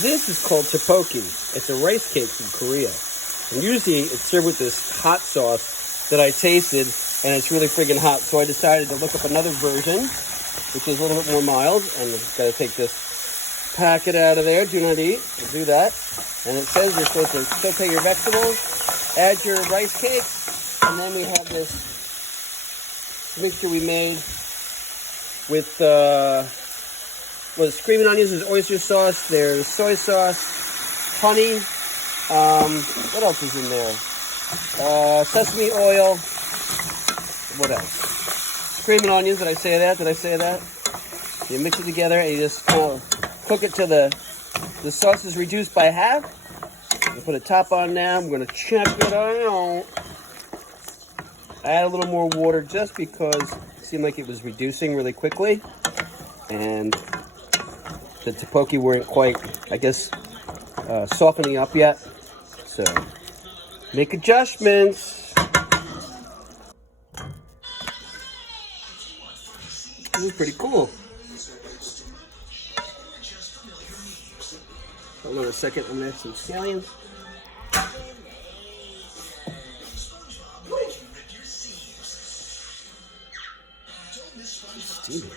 This is called tapokki. It's a rice cake from Korea. And usually it's served with this hot sauce that I tasted, and it's really friggin' hot. So I decided to look up another version, which is a little bit more mild. And I've got to take this packet out of there. Do not eat. We'll do that. And it says you're supposed to saute your vegetables, add your rice cake, and then we have this mixture we made with Screamin onions. There's oyster sauce, there's soy sauce, honey. What else is in there? Sesame oil. What else? Screamin onions. Did I say that? Did I say that? You mix it together and you just kind of cook it till the sauce is reduced by half. You put a top on now. I'm going to check it out. Add a little more water just because it seemed like it was reducing really quickly. And the tapokki weren't quite, I guess, softening up yet. So, make adjustments. This is pretty cool. Hold on a second, I'm gonna have some scallions. Steamy.